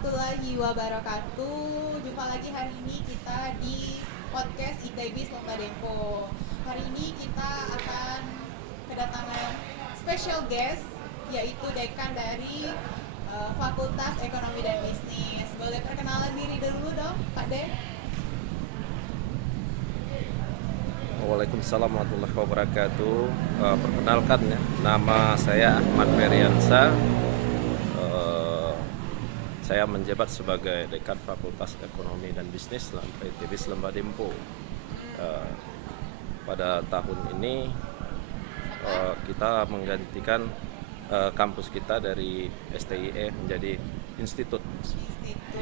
warahmatullahi wabarakatuh. Jumpa lagi hari ini kita di podcast ITB Lomba Dempo. Hari ini kita akan kedatangan special guest, yaitu dekan dari Fakultas Ekonomi dan Bisnis. Boleh perkenalan diri dulu dong, Pak De? Waalaikumsalam warahmatullahi wabarakatuh. Perkenalkan ya, nama saya Ahmad Feriansa. Saya menjabat sebagai Dekan Fakultas Ekonomi dan Bisnis ITB Lomba Dempo. Pada tahun ini kita menggantikan kampus kita dari STIE menjadi institut.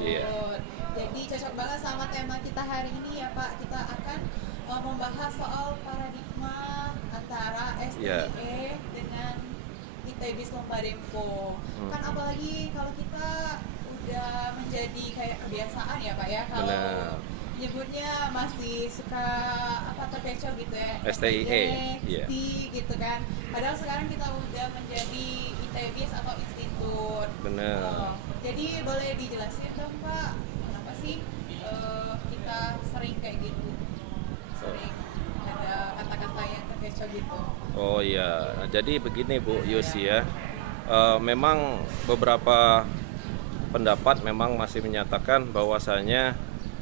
Iya. Jadi cocok banget sama tema kita hari ini ya Pak. Kita akan membahas soal paradigma antara STIE dengan ITB Lomba Dempo. Kan apalagi kalau kita udah menjadi kayak kebiasaan ya Pak ya, kalau nyebutnya masih suka terkecoh gitu ya, STIE gitu kan. Padahal sekarang kita udah menjadi ITB atau institut. Benar. Jadi boleh dijelasin dong Pak, kenapa sih kita sering kayak gitu, sering ada kata-kata yang terkecoh gitu. Oh iya, jadi begini Bu Yusi ya, memang beberapa pendapat memang masih menyatakan bahwasanya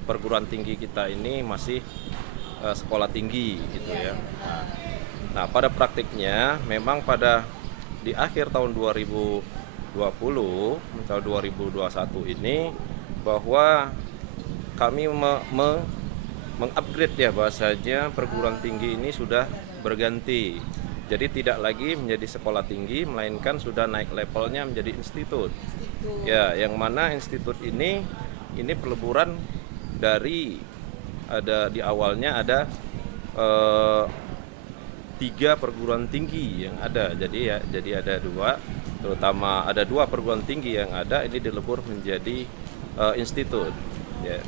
perguruan tinggi kita ini masih sekolah tinggi gitu ya. Nah, pada praktiknya memang di akhir tahun 2020 atau 2021 ini bahwa kami mengupgrade ya bahasanya, perguruan tinggi ini sudah berganti. Jadi tidak lagi menjadi sekolah tinggi, melainkan sudah naik levelnya menjadi institut. Ya, yang mana institut ini peleburan dari di awalnya ada 3 perguruan tinggi yang ada. Jadi ada 2, terutama ada 2 perguruan tinggi yang ada ini dilebur menjadi institut. Ya.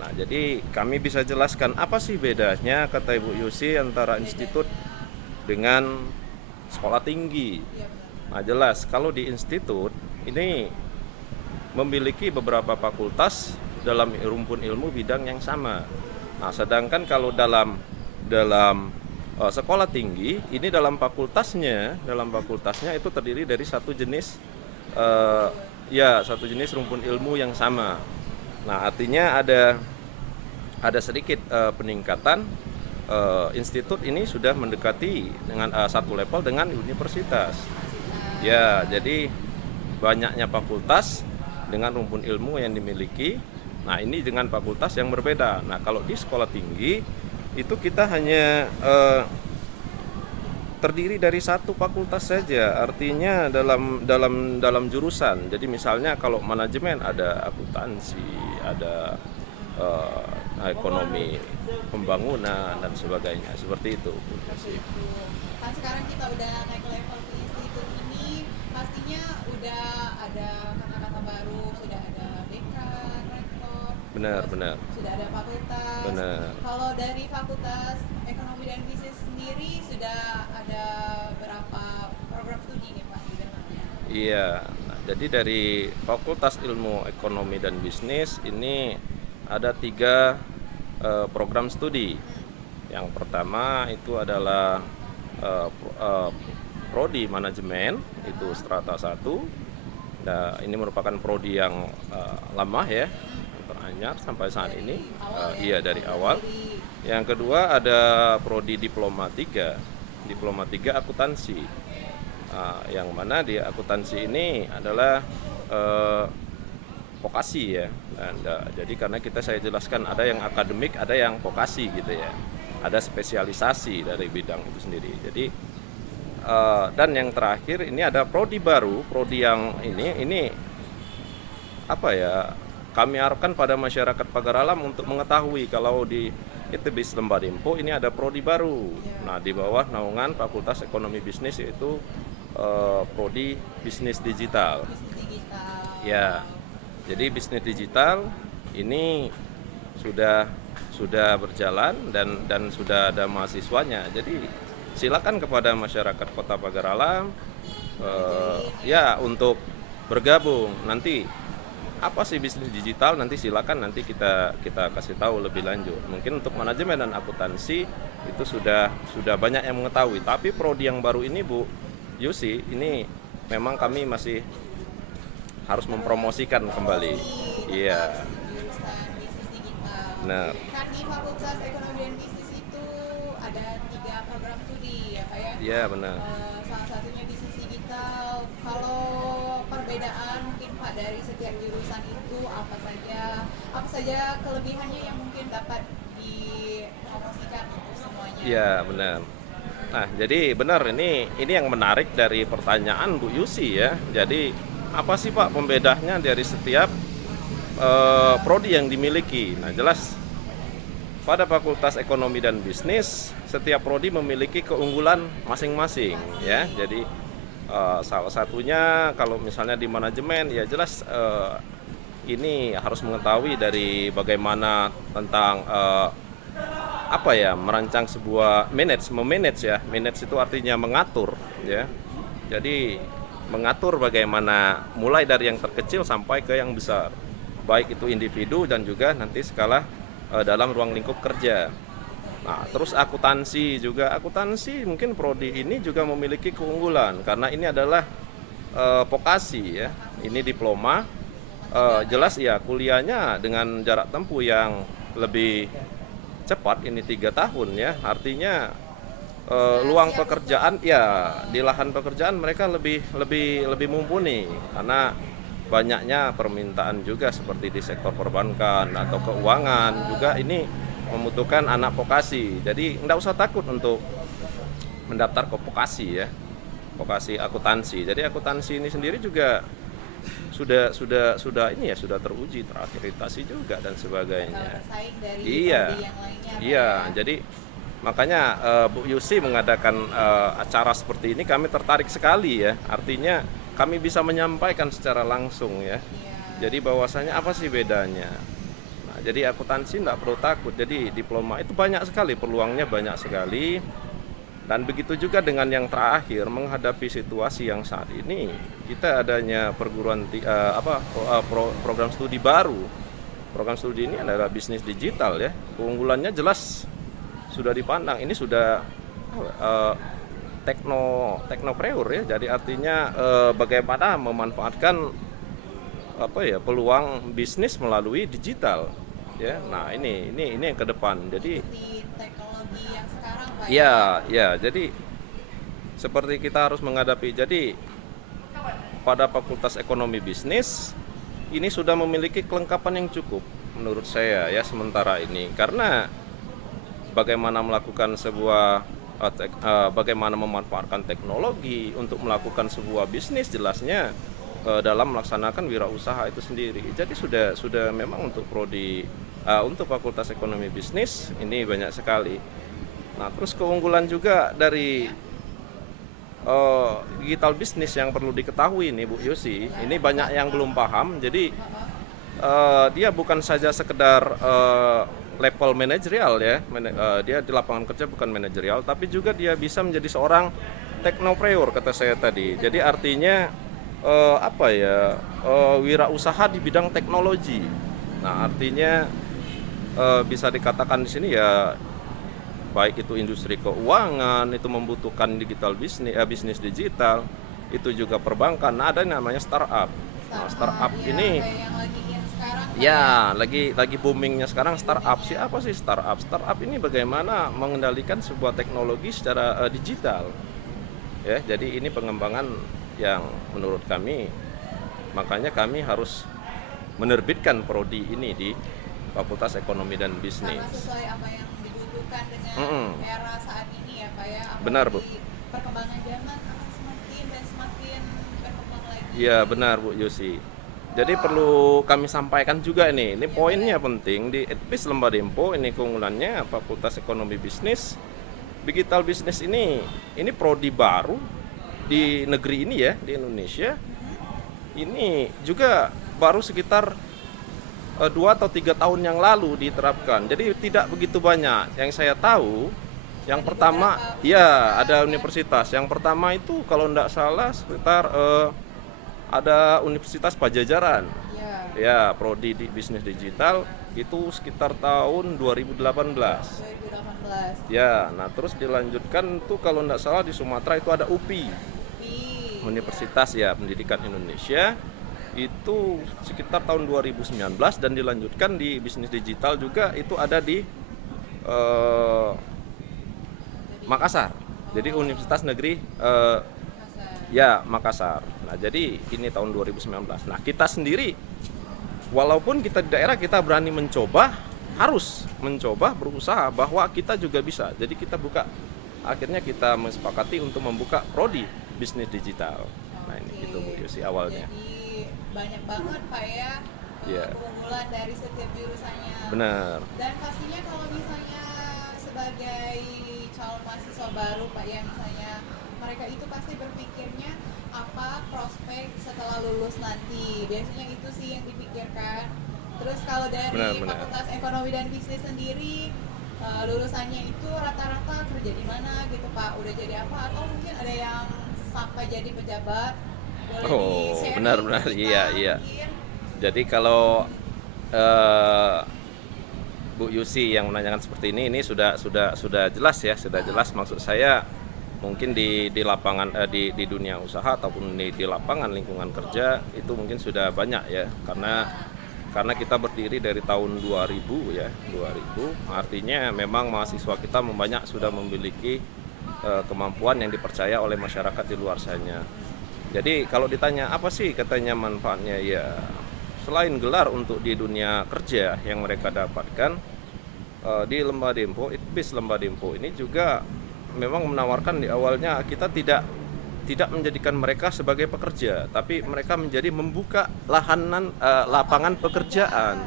Nah, jadi kami bisa jelaskan apa sih bedanya, kata Ibu Yusi, antara institut dengan sekolah tinggi. Nah, jelas kalau di institut ini memiliki beberapa fakultas dalam rumpun ilmu bidang yang sama. Nah, sedangkan kalau dalam sekolah tinggi ini dalam fakultasnya itu terdiri dari satu jenis rumpun ilmu yang sama. Nah, artinya ada sedikit peningkatan. Institut ini sudah mendekati dengan satu level dengan universitas. Ya, jadi banyaknya fakultas dengan rumpun ilmu yang dimiliki. Nah, ini dengan fakultas yang berbeda. Nah, kalau di sekolah tinggi itu kita hanya terdiri dari satu fakultas saja. Artinya dalam jurusan. Jadi misalnya kalau manajemen ada akuntansi, ada ekonomi pembangunan dan sebagainya, seperti itu. Kan sekarang kita udah naik level di institut ini, pastinya udah ada kata-kata baru, sudah ada dekan, rektor, benar. Sudah ada fakultas. Benar. Kalau dari Fakultas Ekonomi dan Bisnis sendiri sudah ada berapa program studi nih Pak di dalamnya? Iya, nah, jadi dari Fakultas Ilmu Ekonomi dan Bisnis ini ada 3 program studi. Yang pertama itu adalah prodi manajemen, itu strata 1. Nah, ini merupakan prodi yang lama ya, teranyar sampai saat ini. Iya, dari awal. Yang kedua ada prodi diploma 3 akuntansi. Yang mana di akuntansi ini adalah vokasi ya. Jadi karena saya jelaskan ada yang akademik, ada yang vokasi gitu ya. Ada spesialisasi dari bidang itu sendiri. Jadi dan yang terakhir ini ada prodi baru, prodi yang ini apa ya? Kami harapkan pada masyarakat Pagar Alam untuk mengetahui kalau di ITB Lomba Dempo ini ada prodi baru. Nah, di bawah naungan Fakultas Ekonomi Bisnis, yaitu prodi Bisnis Digital. Ya. Jadi bisnis digital ini sudah berjalan dan sudah ada mahasiswanya. Jadi silakan kepada masyarakat Kota Pagar Alam ya untuk bergabung. Nanti apa sih bisnis digital, nanti silakan nanti kita kasih tahu lebih lanjut. Mungkin untuk manajemen dan akuntansi itu sudah banyak yang mengetahui. Tapi prodi yang baru ini Bu Yusi, ini memang kami masih harus mempromosikan kembali. Iya. Jurusan bisnis digital. Benar. Kan di Fakultas Ekonomi dan Bisnis itu ada 3 program studi ya Pak ya? Iya benar. Salah satunya bisnis digital. Kalau perbedaan mungkin Pak dari setiap jurusan itu apa saja kelebihannya yang mungkin dapat dipromosikan untuk semuanya? Iya benar. Nah jadi benar, ini yang menarik dari pertanyaan Bu Yusi ya. Jadi apa sih Pak pembedanya dari setiap prodi yang dimiliki? Nah jelas pada Fakultas Ekonomi dan Bisnis setiap prodi memiliki keunggulan masing-masing ya. Jadi salah satunya kalau misalnya di manajemen ya jelas ini harus mengetahui dari bagaimana tentang merancang sebuah memanage ya. Manage itu artinya mengatur ya. Jadi mengatur bagaimana mulai dari yang terkecil sampai ke yang besar, baik itu individu dan juga nanti skala dalam ruang lingkup kerja. Nah, terus akuntansi mungkin prodi ini juga memiliki keunggulan karena ini adalah vokasi ya, ini diploma, jelas ya kuliahnya dengan jarak tempuh yang lebih cepat, ini 3 tahun ya, artinya luang pekerjaan ya di lahan pekerjaan mereka lebih mumpuni karena banyaknya permintaan juga seperti di sektor perbankan atau keuangan juga ini membutuhkan anak vokasi. Jadi enggak usah takut untuk mendaftar ke vokasi ya, vokasi akuntansi. Jadi akuntansi ini sendiri juga sudah teruji, terakreditasi juga dan sebagainya. Bersaing dari Iya, prodi yang lainnya, Pak, iya. ya? Jadi makanya Bu Yusi mengadakan acara seperti ini kami tertarik sekali ya. Artinya kami bisa menyampaikan secara langsung ya. Iya. Jadi bahwasanya apa sih bedanya? Nah, jadi akuntansi tidak perlu takut. Jadi diploma itu banyak sekali, peluangnya banyak sekali. Dan begitu juga dengan yang terakhir, menghadapi situasi yang saat ini kita adanya program studi baru. Program studi ini adalah bisnis digital ya. Keunggulannya jelas sudah dipandang, ini sudah teknopreur ya. Jadi artinya bagaimana memanfaatkan peluang bisnis melalui digital ya. Nah, ini yang ke depan. Jadi Di teknologi yang sekarang Pak ya, jadi seperti kita harus menghadapi. Jadi pada Fakultas Ekonomi Bisnis ini sudah memiliki kelengkapan yang cukup menurut saya ya sementara ini, karena bagaimana melakukan bagaimana memanfaatkan teknologi untuk melakukan sebuah bisnis, jelasnya dalam melaksanakan wirausaha itu sendiri. Jadi sudah memang untuk prodi untuk Fakultas Ekonomi Bisnis ini banyak sekali. Nah, terus keunggulan juga dari digital bisnis yang perlu diketahui nih Bu Yusi, ini banyak yang belum paham. Jadi dia bukan saja sekedar level manajerial ya, dia di lapangan kerja bukan manajerial, tapi juga dia bisa menjadi seorang teknopreur kata saya tadi. Jadi artinya wirausaha di bidang teknologi. Nah, artinya bisa dikatakan di sini ya, baik itu industri keuangan itu membutuhkan digital bisnis digital, itu juga perbankan. Nah, ada yang namanya startup. Nah, startup ini yang lagi in sekarang ya lagi boomingnya sekarang startup. Siapa sih startup? Startup ini bagaimana mengendalikan sebuah teknologi secara digital ya. Jadi ini pengembangan yang menurut kami, makanya kami harus menerbitkan prodi ini di Fakultas Ekonomi dan Bisnis. karena sesuai apa yang dibutuhkan dengan era saat ini ya Pak ya. Benar, Bu. Perkembangan zaman akan semakin berkembang lagi. Iya benar Bu Yusi. Jadi perlu kami sampaikan juga ini poinnya penting di Edpis Lembah Dempo. Ini keunggulannya Fakultas Ekonomi Bisnis. Digital bisnis ini prodi baru di negeri ini ya, di Indonesia. Ini juga baru sekitar 2 atau 3 tahun yang lalu diterapkan. Jadi tidak begitu banyak. Yang saya tahu, yang pertama ya ada universitas. Yang pertama itu kalau tidak salah sekitar ada Universitas Pajajaran. Ya. Ya, prodi di bisnis digital itu sekitar tahun 2018. 2018. Ya, nah terus dilanjutkan tuh kalau nggak salah di Sumatera itu ada UPI, Universitas ya Pendidikan Indonesia, itu sekitar tahun 2019, dan dilanjutkan di bisnis digital juga itu ada di Makassar. Jadi Universitas Negeri ya Makassar. Nah, jadi ini tahun 2019. Nah, kita sendiri walaupun kita di daerah, kita berani harus mencoba berusaha bahwa kita juga bisa. Jadi kita akhirnya kita mensepakati untuk membuka prodi bisnis digital. Nah, ini gitu Bu Yusi awalnya. Jadi banyak banget Pak ya, keunggulan dari setiap jurusannya. Benar. Dan pastinya kalau misalnya sebagai calon mahasiswa baru Pak ya, misalnya mereka itu pasti berpikirnya apa prospek setelah lulus nanti. Biasanya itu sih yang dipikirkan. Terus kalau dari Fakultas Ekonomi dan Bisnis sendiri, lulusannya itu rata-rata kerja di mana gitu Pak? Udah jadi apa? Atau mungkin ada yang sampai jadi pejabat? Boleh di-sharing benar-benar iya. Mungkin? Jadi kalau Bu Yusi yang menanyakan seperti ini sudah jelas ya, sudah jelas. Maksud saya mungkin di lapangan di dunia usaha ataupun di lapangan lingkungan kerja itu mungkin sudah banyak ya, karena kita berdiri dari tahun 2000 ya, 2000 artinya memang mahasiswa kita sudah memiliki kemampuan yang dipercaya oleh masyarakat di luar sana. Jadi kalau ditanya apa sih katanya manfaatnya, ya selain gelar untuk di dunia kerja yang mereka dapatkan di Lembah Dempo, ITBIS Lembah Dempo ini juga memang menawarkan di awalnya kita tidak menjadikan mereka sebagai pekerja, tapi mereka menjadi membuka lapangan pekerjaan.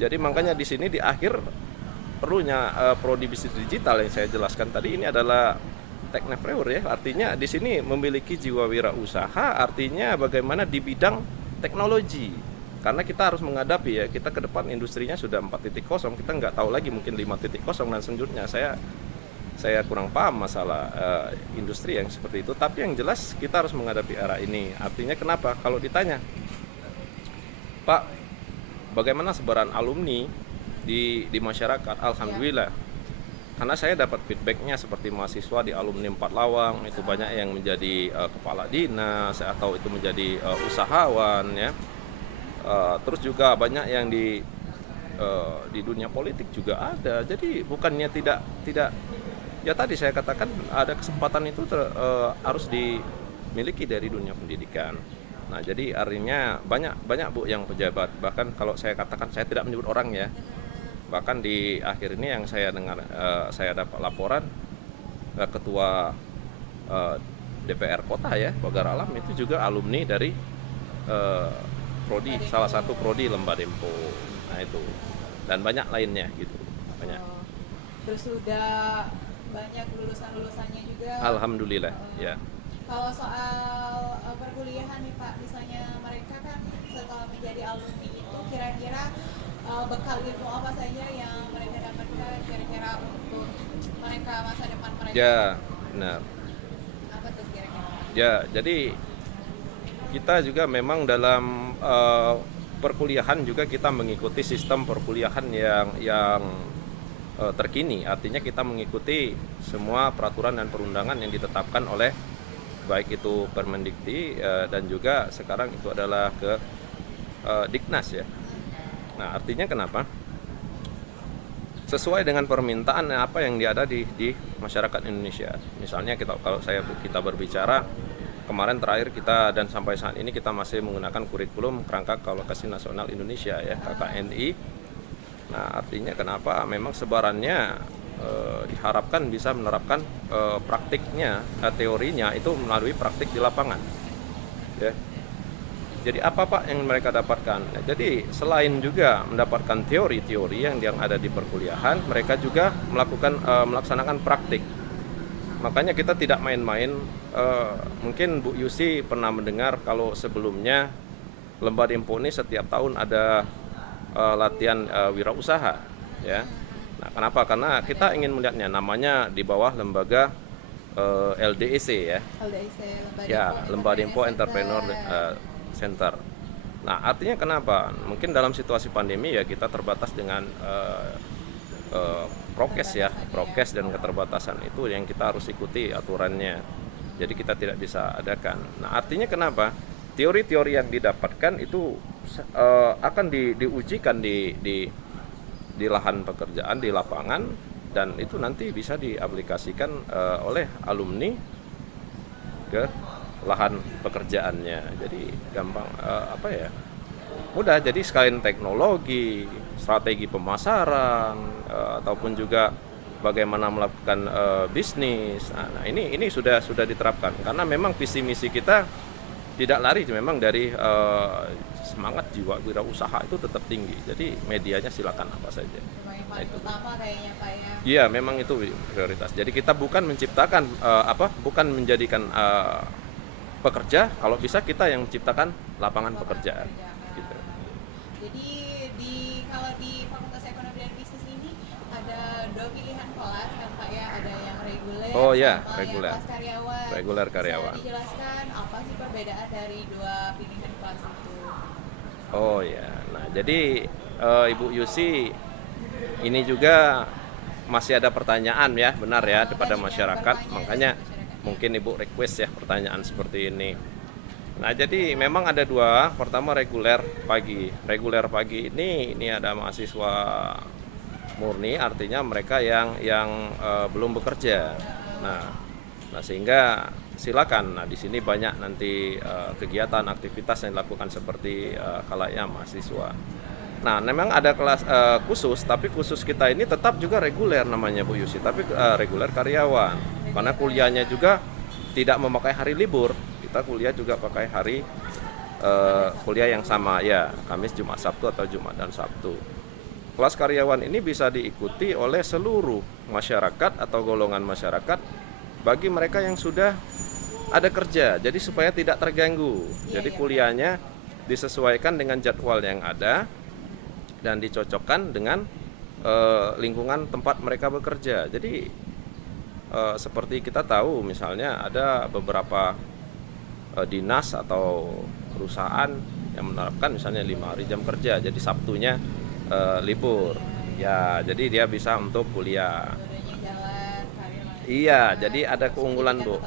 Jadi makanya di sini di akhir perlunya prodi bisnis digital yang saya jelaskan tadi ini adalah teknopreneur ya, artinya di sini memiliki jiwa wirausaha, artinya bagaimana di bidang teknologi. Karena kita harus menghadapi ya, kita ke depan industrinya sudah 4.0, kita nggak tahu lagi mungkin 5.0 dan selanjutnya. Saya kurang paham masalah industri yang seperti itu, tapi yang jelas kita harus menghadapi era ini. Artinya kenapa? Kalau ditanya, Pak, bagaimana sebaran alumni di masyarakat? Alhamdulillah, karena saya dapat feedbacknya seperti mahasiswa di alumni 4 Lawang itu banyak yang menjadi kepala dinas atau itu menjadi usahawan ya. Terus juga banyak yang di dunia politik juga ada. Jadi bukannya tidak ya, tadi saya katakan ada kesempatan itu harus dimiliki dari dunia pendidikan. Nah, jadi artinya banyak Bu yang pejabat, bahkan kalau saya katakan, saya tidak menyebut orang ya, bahkan di akhir ini yang saya dengar, saya dapat laporan ketua DPR kota ya, Pagar Alam itu juga alumni dari prodi, salah satu prodi Lembah Dempo. Nah itu, dan banyak lainnya gitu, banyak. Terus sudah banyak lulusannya juga. Alhamdulillah ya. Kalau soal perkuliahan nih Pak, misalnya mereka kan setelah menjadi alumni itu kira-kira bekal ilmu apa saja yang mereka dapatkan kira-kira untuk mereka masa depan mereka? Ya, benar. Apa tuh kira-kira? Ya, jadi kita juga memang dalam perkuliahan juga kita mengikuti sistem perkuliahan yang terkini, artinya kita mengikuti semua peraturan dan perundangan yang ditetapkan oleh baik itu Permendikti dan juga sekarang itu adalah ke Diknas ya. Nah, artinya kenapa? Sesuai dengan permintaan apa yang ada di masyarakat Indonesia. Misalnya kalau kita berbicara kemarin terakhir kita dan sampai saat ini kita masih menggunakan kurikulum Kerangka Alokasi Nasional Indonesia ya, KKNI. Nah, artinya kenapa? Memang sebarannya diharapkan bisa menerapkan praktiknya, teorinya itu melalui praktik di lapangan. Ya. Jadi apa Pak yang mereka dapatkan? Nah, jadi selain juga mendapatkan teori-teori yang ada di perkuliahan, mereka juga melaksanakan praktik. Makanya kita tidak main-main. Mungkin Bu Yusi pernah mendengar kalau sebelumnya Lembah Dempo ini setiap tahun ada latihan wirausaha ya. Nah, kenapa? Karena kita ingin melihatnya namanya di bawah lembaga LDEC ya. LDIC, Ya, Lembah Dempo Entrepreneur Center. Center. Nah, artinya kenapa? Mungkin dalam situasi pandemi ya kita terbatas dengan prokes ya, prokes dan keterbatasan itu yang kita harus ikuti aturannya. Jadi kita tidak bisa adakan. Nah, artinya kenapa? Teori-teori yang didapatkan itu akan diujikan di lahan pekerjaan, di lapangan, dan itu nanti bisa diaplikasikan oleh alumni ke lahan pekerjaannya. Jadi gampang mudah. Jadi sekalian teknologi, strategi pemasaran, ataupun juga bagaimana melakukan bisnis. Nah, ini sudah diterapkan karena memang visi misi kita tidak lari memang dari semangat jiwa wirausaha itu tetap tinggi. Jadi medianya silakan apa saja. Yang paling utama kayaknya Pak ya. Iya, memang itu prioritas. Jadi kita bukan menciptakan bukan menjadikan pekerja, kalau bisa kita yang menciptakan lapangan pekerjaan. Gitu. Jadi kalau di Fakultas Ekonomi dan Bisnis ini ada 2 pilihan kelas kan Pak ya, ada yang reguler Oh ya, sama reguler. yang kelas karyawan. Reguler karyawan. Bisa dijelaskan apa sih perbedaan dari 2 pilihan kelas itu? Oh ya, nah jadi Ibu Yusi ini juga masih ada pertanyaan ya, benar ya, kepada masyarakat, makanya mungkin Ibu request ya pertanyaan seperti ini. Nah jadi memang ada 2, pertama reguler pagi. Reguler pagi ini ada mahasiswa murni, artinya mereka yang belum bekerja. Nah sehingga silakan. Nah, di sini banyak nanti kegiatan aktivitas yang dilakukan seperti khalaqnya mahasiswa. Nah, memang ada kelas khusus, tapi khusus kita ini tetap juga reguler namanya Bu Yusi, tapi reguler karyawan. Karena kuliahnya juga tidak memakai hari libur. Kita kuliah juga pakai hari kuliah yang sama ya, Kamis, Jumat, Sabtu atau Jumat dan Sabtu. Kelas karyawan ini bisa diikuti oleh seluruh masyarakat atau golongan masyarakat bagi mereka yang sudah ada kerja, jadi supaya tidak terganggu. Jadi kuliahnya disesuaikan dengan jadwal yang ada dan dicocokkan dengan lingkungan tempat mereka bekerja. Jadi seperti kita tahu misalnya ada beberapa dinas atau perusahaan yang menerapkan misalnya 5 hari jam kerja, jadi Sabtunya libur. Ya, jadi dia bisa untuk kuliah. Iya, jadi ada keunggulan Bu.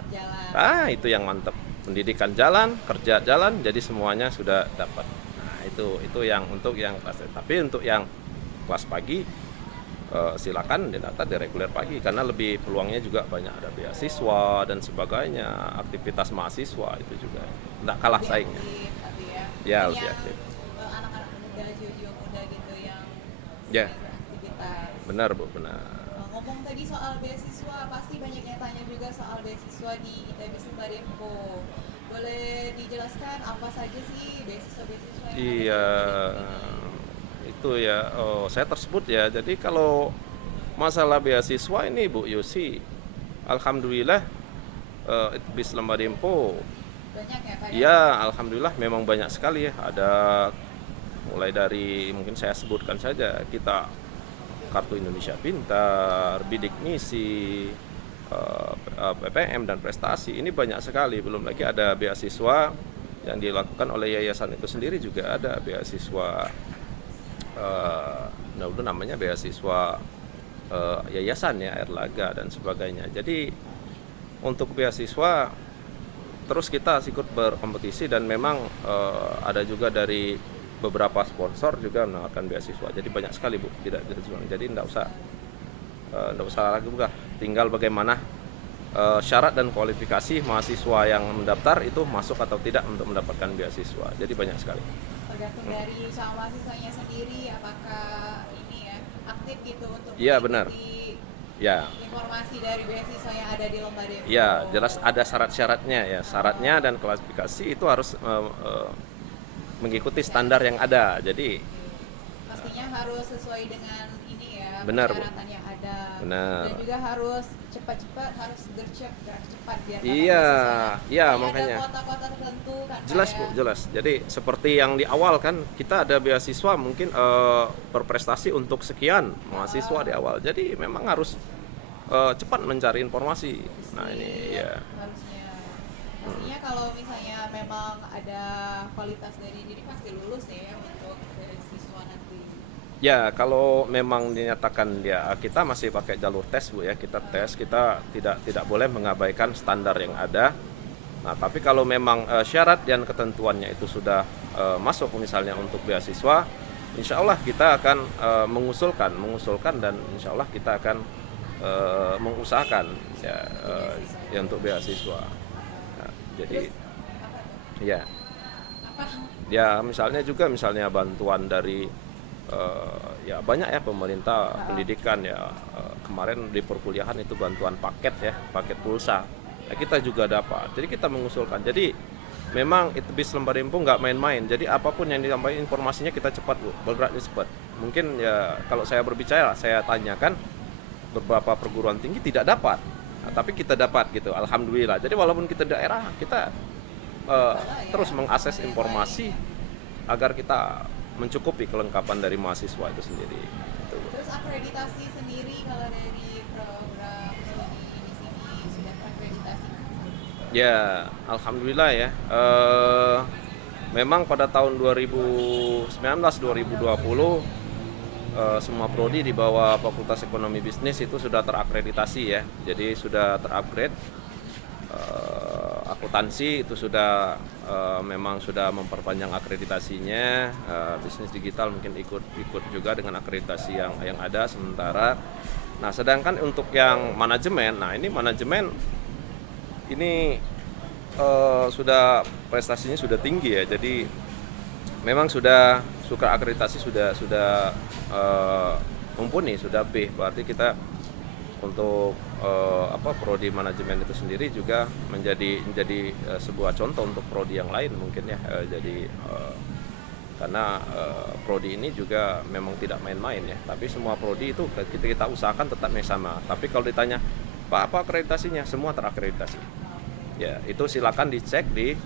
Itu yang mantap. Pendidikan jalan, kerja jalan, jadi semuanya sudah dapat. Nah, itu yang untuk yang kelas. Tapi untuk yang kelas pagi silakan didata di reguler pagi karena lebih peluangnya juga banyak, ada beasiswa dan sebagainya, aktivitas mahasiswa itu juga tidak kalah saingnya. Ya, lebih aktif. Anak-anak muda, jiwa-jiwa muda gitu yang Ya, aktivitas. benar Bu, benar. Ngomong tadi soal beasiswa, pasti banyak yang tanya juga soal beasiswa di ITB Lembah Dempo. Boleh dijelaskan apa saja sih beasiswa-beasiswa yang Iya, itu ya. Saya tersebut ya. Jadi kalau masalah beasiswa ini Bu Yusi, alhamdulillah ITB Lembah Dempo. banyak ya Pak? Ya, alhamdulillah memang banyak sekali ya. Ada mulai dari mungkin saya sebutkan saja kita Kartu Indonesia Pintar, Bidik Misi, PPM dan prestasi, ini banyak sekali. Belum lagi ada beasiswa yang dilakukan oleh yayasan itu sendiri, juga ada beasiswa namanya beasiswa yayasan ya, Erlaga dan sebagainya. Jadi untuk beasiswa terus kita ikut berkompetisi dan memang ada juga dari beberapa sponsor juga menawarkan beasiswa. Jadi banyak sekali Bu, tidak dijual. Jadi tidak usah lagi buka. Tinggal bagaimana syarat dan kualifikasi mahasiswa yang mendaftar itu masuk atau tidak untuk mendapatkan beasiswa. Jadi banyak sekali. Tergantung dari calon mahasiswanya sendiri apakah ini ya aktif gitu untuk Iya, benar. Ya. Informasi dari beasiswa yang ada di Lembah Dempo. Ya, jelas ada syarat-syaratnya ya. Syaratnya dan klasifikasi itu harus mengikuti standar yang ada. Jadi pastinya harus sesuai dengan ini ya, benar, persyaratan yang ada. Benar. Dan juga harus cepat-cepat, harus gerak cepat biar Iya, makanya. ada kota-kota tertentu kan. Jelas Bu, jelas. Jadi seperti yang di awal kan kita ada beasiswa mungkin berprestasi untuk sekian mahasiswa di awal. Jadi memang harus cepat mencari informasi. Nah ini ya. Harusnya pastinya kalau misalnya memang ada kualitas dari diri pasti lulus ya untuk dari siswa nanti. Ya, kalau memang dinyatakan ya kita masih pakai jalur tes Bu ya, kita tes, kita tidak boleh mengabaikan standar yang ada. Nah, tapi kalau memang syarat dan ketentuannya itu sudah masuk misalnya untuk beasiswa, insya Allah kita akan mengusulkan dan insya Allah kita akan mengusahakan ya untuk beasiswa. Nah, jadi ya, ya misalnya bantuan dari ya banyak ya pemerintah pendidikan ya kemarin di perkuliahan itu bantuan paket pulsa. Nah, kita juga dapat. Jadi kita mengusulkan. Jadi memang itu bis Lembah Dempo nggak main-main. Jadi apapun yang disampaikan informasinya kita cepat Bu, bergeraknya cepat. Mungkin ya kalau saya berbicara saya tanyakan beberapa perguruan tinggi tidak dapat. Nah, tapi kita dapat gitu. Alhamdulillah. Jadi walaupun kita daerah kita terus mengakses informasi agar kita mencukupi kelengkapan dari mahasiswa itu sendiri. Gitu. Terus akreditasi sendiri kalau dari program studi di sini sudah terakreditasi? Ya, alhamdulillah ya. Memang pada tahun 2019-2020 semua prodi di bawah Fakultas Ekonomi Bisnis itu sudah terakreditasi ya. Jadi sudah terupgrade. Akuntansi itu sudah memang sudah memperpanjang akreditasinya. Bisnis digital mungkin ikut juga dengan akreditasi yang ada sementara. Nah, sedangkan untuk yang manajemen, nah ini manajemen ini sudah prestasinya sudah tinggi ya. Jadi memang sudah akreditasi sudah mumpuni, sudah B. Berarti kita untuk prodi manajemen itu sendiri juga menjadi sebuah contoh untuk prodi yang lain mungkin ya. Jadi karena prodi ini juga memang tidak main-main ya. Tapi semua prodi itu kita usahakan tetap sama. Tapi kalau ditanya Pak apa akreditasinya, semua terakreditasi. Ya itu silakan dicek di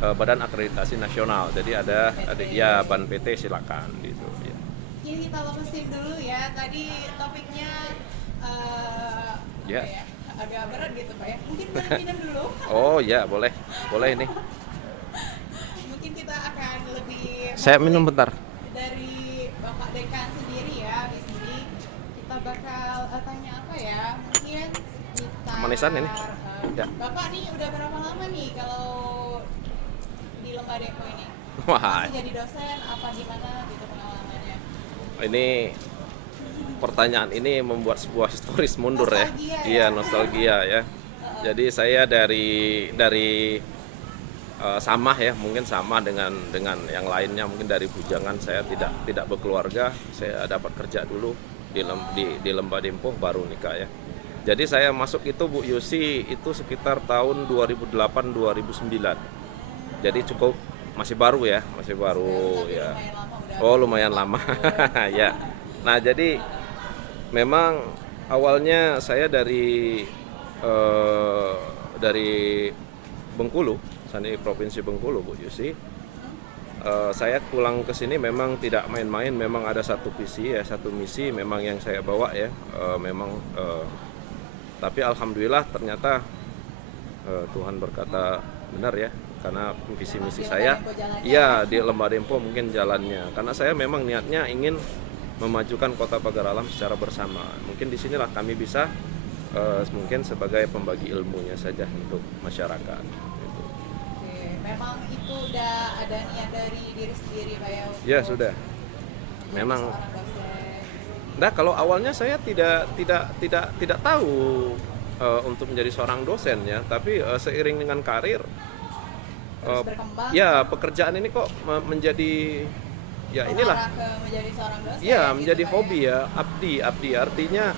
Badan Akreditasi Nasional. Jadi ada ya BAN PT silakan gitu. Ya. Ini kita lepasin dulu ya. Tadi topiknya ya. Agak berat gitu Pak ya. Mungkin boleh minum dulu. Oh ya boleh ini. Mungkin kita akan lebih. Saya minum bentar. Dari Bapak Dekan sendiri ya di sini kita bakal tanya apa ya? Mungkin kita. Manisan ini. Ya. Bapak nih udah berapa lama nih kalau di Lembah Dempo ini? Wah. Masih jadi dosen apa gimana gitu pengalamannya? Ini pertanyaan ini membuat sebuah historis mundur nostalgia, ya. Iya, nostalgia ya. Jadi saya dari sama ya, mungkin sama dengan yang lainnya, mungkin dari bujangan saya tidak berkeluarga, saya dapat kerja dulu di Lembah Dempo baru nikah ya. Jadi saya masuk itu Bu Yusi itu sekitar tahun 2008-2009. Jadi cukup masih baru ya. Oh, lumayan lama. Ya. Nah, jadi memang awalnya saya dari Bengkulu, di Provinsi Bengkulu, Bu Yusi. Saya pulang ke sini memang tidak main-main, memang ada satu misi memang yang saya bawa ya. Tapi alhamdulillah ternyata Tuhan berkata benar ya, karena visi misi saya ya di Lembah Dempo mungkin jalannya. Karena saya memang niatnya ingin memajukan Kota Pagar Alam secara bersama. Mungkin disinilah kami bisa mungkin sebagai pembagi ilmunya saja untuk masyarakat. Gitu. Oke, memang itu udah ada niat dari diri sendiri Pak ya? Ya sudah. Memang. Nah kalau awalnya saya tidak tahu untuk menjadi seorang dosen ya, tapi seiring dengan karir, ya pekerjaan ini kok menjadi ya inilah menjadi seorang dosen, ya menjadi gitu, hobi ya, abdi artinya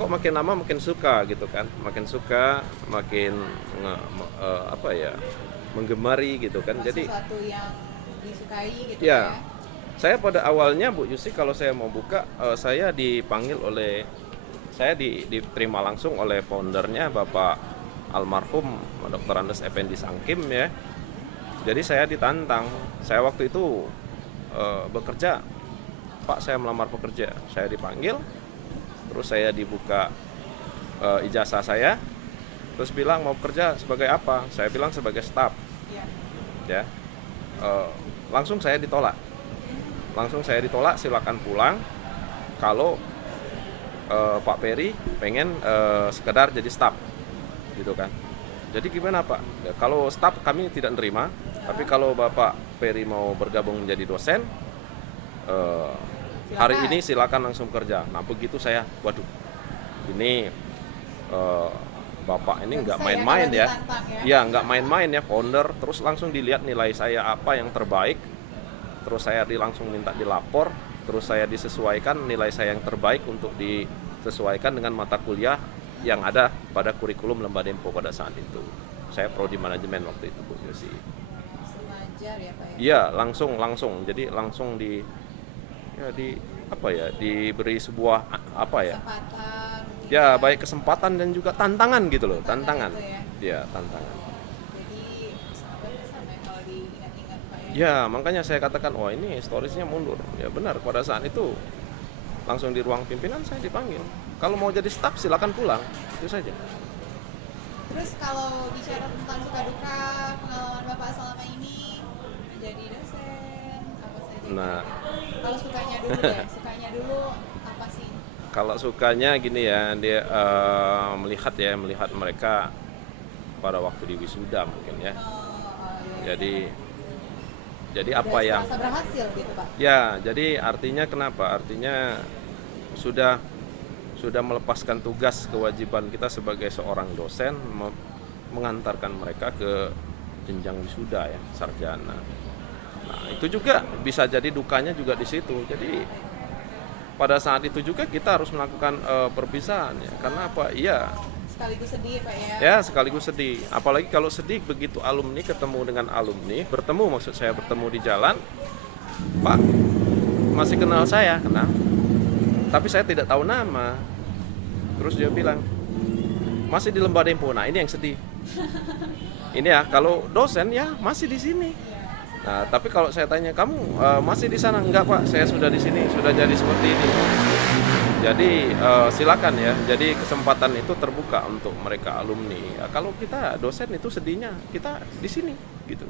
kok makin lama makin suka gitu kan, makin menggemari gitu kan. Jadi sesuatu yang disukai gitu ya. Saya pada awalnya Bu Yusi kalau saya mau buka saya diterima langsung oleh foundernya Bapak almarhum Dr. Andes Effendi Sangkim ya. Jadi saya ditantang. Saya waktu itu bekerja, Pak saya melamar pekerja. Saya dipanggil, terus saya dibuka ijazah saya, terus bilang mau kerja sebagai apa? Saya bilang sebagai staff, Iya. ya. Langsung saya ditolak. Silakan pulang. Kalau Pak Peri pengen sekedar jadi staff, gitu kan. Jadi gimana Pak? Ya, kalau staff kami tidak nerima, tapi kalau Bapak Peri mau bergabung menjadi dosen, hari ini silakan langsung kerja. Nah begitu saya, waduh, ini Bapak ini nggak main-main ya. Ya nggak main-main ya, founder. Terus langsung dilihat nilai saya apa yang terbaik. Terus saya langsung minta dilapor. Terus saya disesuaikan nilai saya yang terbaik untuk disesuaikan dengan mata kuliah yang ada pada kurikulum Lembah Dempo pada saat itu. Saya prodi manajemen waktu itu Bu Yosi. Selajar ya Pak ya? Iya langsung. Jadi langsung diberi sebuah Kesempatan. Ya baik kesempatan dan juga tantangan gitu loh, tantangan. Itu ya. Ya tantangan. Jadi sangat berkesan ya kalau diingat-ingat Pak ya. Ya makanya saya katakan wah ini historisnya mundur. Ya benar pada saat itu langsung di ruang pimpinan saya dipanggil. Kalau mau jadi staf silakan pulang, itu saja. Terus kalau bicara tentang suka duka pengalaman Bapak selama ini menjadi dosen, apa saja? Nah. Kalau sukanya dulu deh, sukanya dulu apa sih? Kalau sukanya gini ya, dia melihat mereka pada waktu di wisuda mungkin ya. Iya. Jadi apa yang merasa berhasil gitu Pak? ya, jadi artinya kenapa? Artinya sudah melepaskan tugas kewajiban kita sebagai seorang dosen mengantarkan mereka ke jenjang wisuda ya, sarjana. Nah, itu juga bisa jadi dukanya juga di situ. Jadi pada saat itu juga kita harus melakukan perpisahan ya. Karena apa? Iya. Sekaligus sedih Pak ya? Ya, sekaligus sedih. Apalagi kalau sedih begitu alumni ketemu dengan alumni, maksud saya bertemu di jalan. Pak, masih kenal saya, kenal. Tapi saya tidak tahu nama. Terus dia bilang, masih di Lembah Dempo. Nah, ini yang sedih. Ini ya, kalau dosen ya masih di sini. Nah, tapi kalau saya tanya kamu masih di sana? Enggak Pak, saya sudah di sini, sudah jadi seperti ini. Jadi silakan ya. Jadi kesempatan itu terbuka untuk mereka alumni. Ya, kalau kita dosen itu sedihnya kita di sini, gitu.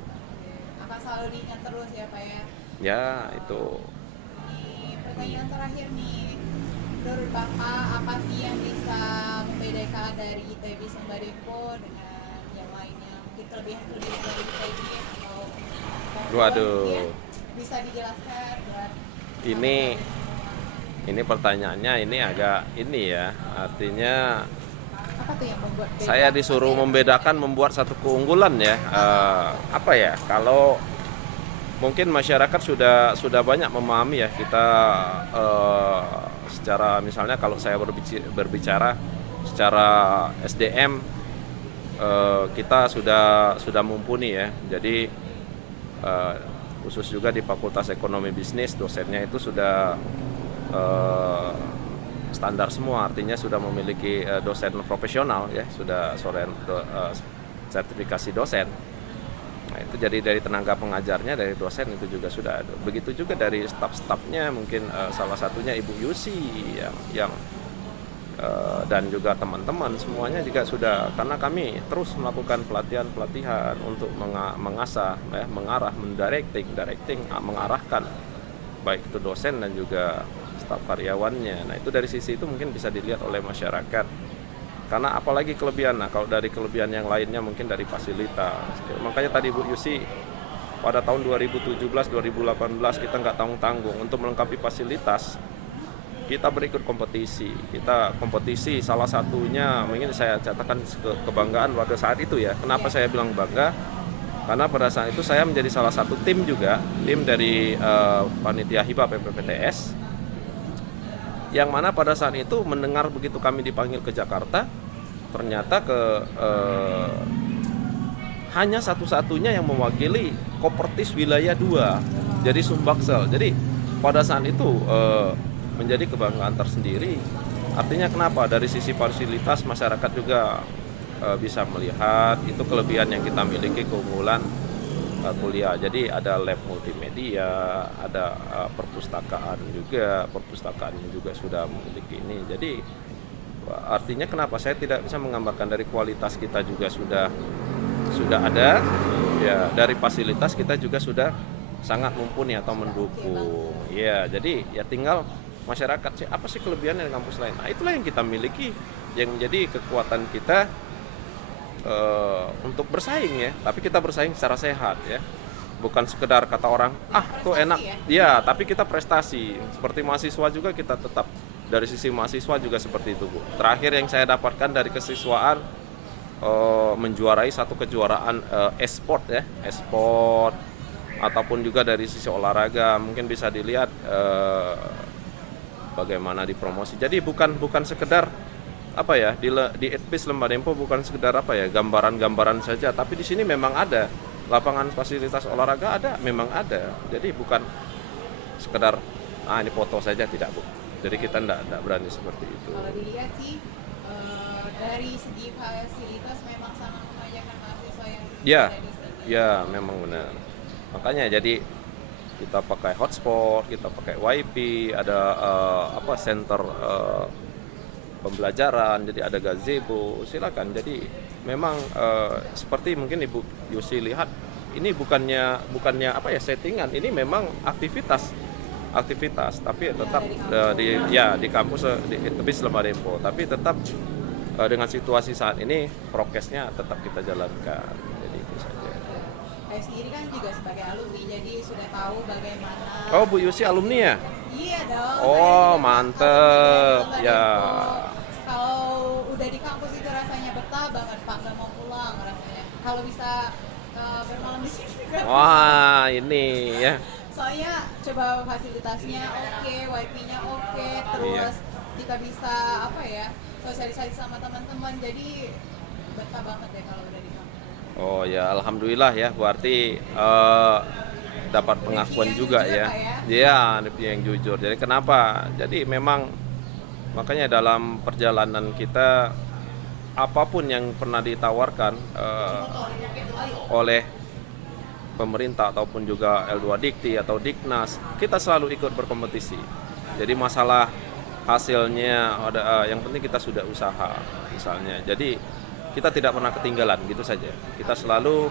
Akan selalu diingat terus ya Pak ya? Ya itu. Ini pertanyaan terakhir nih. Menurut Bapak apa sih yang bisa membedakan dari ITB Lembah Dempo dengan yang lainnya? Mungkin kelebihan dari ITB atau Waduh. bisa dijelaskan buat ini pertanyaannya ini agak ini ya, artinya apa tuh yang membuat beda? saya disuruh membuat satu keunggulan ya. Apa ya? Kalau mungkin masyarakat sudah banyak memahami ya kita secara misalnya kalau saya berbicara secara SDM kita sudah mumpuni ya. Jadi khusus juga di Fakultas Ekonomi Bisnis dosennya itu sudah standar semua, artinya sudah memiliki dosen profesional ya, sudah sertifikasi dosen. Nah, itu jadi dari tenaga pengajarnya, dari dosen itu juga sudah ada. Begitu juga dari staf-stafnya, mungkin salah satunya Ibu Yusi yang dan juga teman-teman semuanya juga sudah, karena kami terus melakukan pelatihan untuk mengasah, mengarah, directing, mengarahkan baik itu dosen dan juga staf karyawannya. Nah itu dari sisi itu mungkin bisa dilihat oleh masyarakat. Karena apalagi kelebihan, nah kalau dari kelebihan yang lainnya mungkin dari fasilitas. Makanya tadi Bu Yusi pada tahun 2017-2018 kita nggak tanggung-tanggung untuk melengkapi fasilitas. Kita berikut kompetisi. Kita kompetisi salah satunya mungkin saya catatkan kebanggaan pada saat itu ya. Kenapa saya bilang bangga? Karena pada saat itu saya menjadi salah satu tim juga, tim dari panitia hibah PPPTS, yang mana pada saat itu mendengar begitu kami dipanggil ke Jakarta, ternyata hanya satu-satunya yang mewakili Kopertis Wilayah 2, jadi Sumbaksel. Jadi pada saat itu menjadi kebanggaan tersendiri. Artinya kenapa? Dari sisi fasilitas masyarakat juga bisa melihat itu kelebihan yang kita miliki, keunggulan kuliah. Jadi ada lab multimedia, ada perpustakaan juga sudah memiliki ini. Jadi Artinya kenapa saya tidak bisa menggambarkan dari kualitas kita juga sudah ada, ya dari fasilitas kita juga sudah sangat mumpuni atau mendukung. Ya, jadi ya tinggal masyarakat sih apa sih kelebihan dari kampus lain. Nah, itulah yang kita miliki, yang menjadi kekuatan kita untuk bersaing ya. Tapi kita bersaing secara sehat ya. Bukan sekedar kata orang, tuh enak. Ya, tapi kita prestasi. Seperti mahasiswa juga kita tetap dari sisi mahasiswa juga seperti itu, Bu. Terakhir yang saya dapatkan dari kesiswaan menjuarai satu kejuaraan e-sport ya, e-sport ataupun juga dari sisi olahraga. Mungkin bisa dilihat bagaimana dipromosi. Jadi bukan sekedar apa ya di ITBIS Lembah Dempo bukan sekedar apa ya gambaran-gambaran saja, tapi di sini memang ada lapangan fasilitas olahraga, ada, memang ada. Jadi bukan sekedar ini foto saja, tidak, Bu. Jadi kita enggak berani seperti itu. Kalau dilihat sih dari segi fasilitas memang sangat memanjakan mahasiswa yang ada di sini. Ya, memang benar. Makanya jadi kita pakai hotspot, kita pakai wifi, ada center pembelajaran, jadi ada gazebo, silakan. Jadi memang seperti mungkin Ibu Yusi lihat, ini bukannya apa ya settingan, ini memang aktivitas, tapi tetap di kampus di ITBIS Lembah Dempo, tapi tetap dengan situasi saat ini prokesnya tetap kita jalankan. Jadi itu saja. Saya sendiri kan juga sebagai alumni, jadi sudah tahu bagaimana. Oh, Bu Yusi alumni ya? Iya dong. Oh, mantep ya. Kalau udah di kampus itu rasanya betah banget, Pak, nggak mau pulang rasanya. Kalau bisa bermalam di sini kan. Wah, ini ya. Soalnya coba fasilitasnya oke, wifi-nya oke, terus kita bisa sosialisasi sama teman-teman, jadi betah banget deh kalau udah di kampus. Oh ya, alhamdulillah ya, berarti dapat pengakuan juga ya. Iya, yang jujur. Jadi kenapa? Jadi memang makanya dalam perjalanan kita apapun yang pernah ditawarkan oleh pemerintah ataupun juga L2 Dikti atau Diknas, kita selalu ikut berkompetisi. Jadi masalah hasilnya yang penting kita sudah usaha misalnya. Jadi kita tidak pernah ketinggalan gitu saja. Kita selalu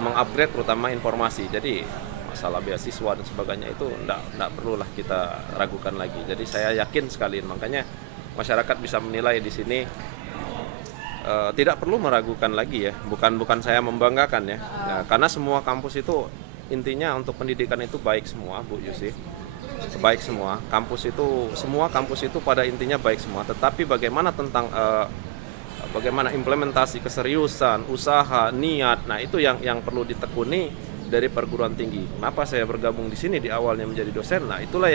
mengupgrade terutama informasi. Jadi masalah beasiswa dan sebagainya itu enggak perlulah kita ragukan lagi. Jadi saya yakin sekali, makanya masyarakat bisa menilai di sini tidak perlu meragukan lagi ya. Bukan saya membanggakan ya. Nah, karena semua kampus itu intinya untuk pendidikan itu baik semua, Bu Yusi. Baik semua. Semua kampus itu pada intinya baik semua. Tetapi bagaimana tentang bagaimana implementasi, keseriusan, usaha, niat. Nah, itu yang perlu ditekuni dari perguruan tinggi. Kenapa saya bergabung di sini di awalnya menjadi dosen? Nah, itulah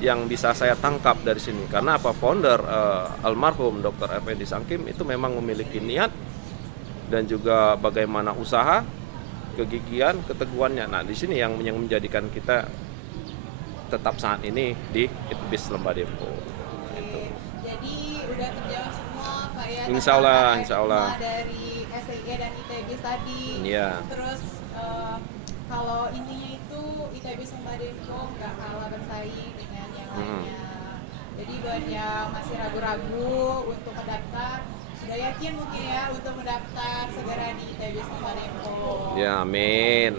yang bisa saya tangkap dari sini. Karena founder almarhum Dr. Effendi Sangkim itu memang memiliki niat dan juga bagaimana usaha, kegigihan, keteguhannya. Nah, di sini yang menjadikan kita tetap saat ini di ITBIS Lembah Dempo. Jadi udah terjawab semua Pak ya. Insya Allah. Dari STI dan ITBIS tadi. Iya. Terus kalau intinya itu ITBIS Lembah Dempo nggak kalah bersaing dengan yang lainnya. Jadi buat yang masih ragu-ragu untuk mendaftar, sudah yakin mungkin ya untuk mendaftar segera di ITBIS Lembah Dempo. Ya, amin.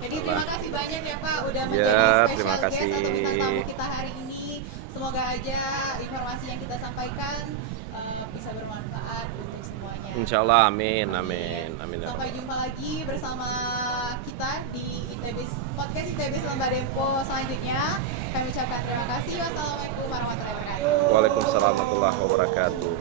Jadi terima kasih banyak ya Pak udah menjadi terima special guest kasih. atau bintang tamu kita hari ini. Semoga aja informasi yang kita sampaikan bisa bermanfaat untuk semuanya. Insya Allah, amin. Sampai jumpa lagi bersama kita di podcast ITBIS Lembah Dempo selanjutnya. Kami ucapkan terima kasih. Wassalamualaikum warahmatullahi wabarakatuh. Waalaikumsalam warahmatullahi wabarakatuh.